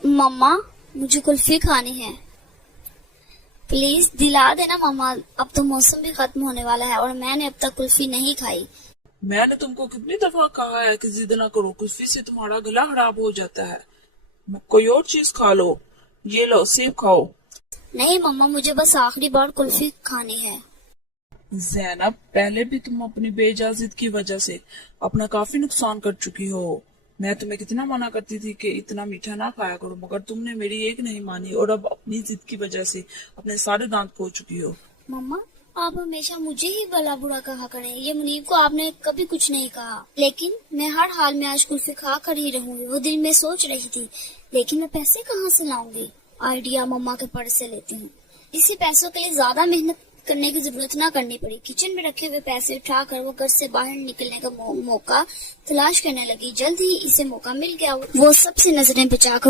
मम्मा मुझे कुल्फी खानी है, प्लीज दिला देना मम्मा। अब तो मौसम भी खत्म होने वाला है और मैंने अब तक कुल्फी नहीं खाई। मैंने तुमको कितनी दफा कहा है कि जिद ना करो, कुल्फी से तुम्हारा गला खराब हो जाता है। कोई और चीज खा लो, ये लो सेब खाओ। नहीं मम्मा, मुझे बस आखिरी बार कुल्फी खानी है। ज़ैनब, पहले भी तुम अपनी बेइजाजत की वजह से अपना काफी नुकसान कर चुकी हो। मैं तुम्हें कितना मना करती थी कि इतना मीठा ना खाया करो, मगर तुमने मेरी एक नहीं मानी और अब अपनी जिद की वजह से अपने सारे दांत खो चुकी हो। मम्मा, आप हमेशा मुझे ही भला बुरा कहा करें, ये मुनीब को आपने कभी कुछ नहीं कहा। लेकिन मैं हर हाल में आज कुल्फी खा कर ही रहूंगी, वो दिल में सोच रही थी। लेकिन मैं पैसे कहाँ से लाऊंगी? आइडिया मम्मा के पर्स से लेती हूँ। इसी पैसों के लिए ज्यादा मेहनत करने की जरूरत ना करनी पड़ी। किचन में रखे हुए पैसे उठाकर वो घर से बाहर निकलने का मौका तलाश करने लगी। जल्द ही इसे मौका मिल गया। वो सबसे नजरें बचाकर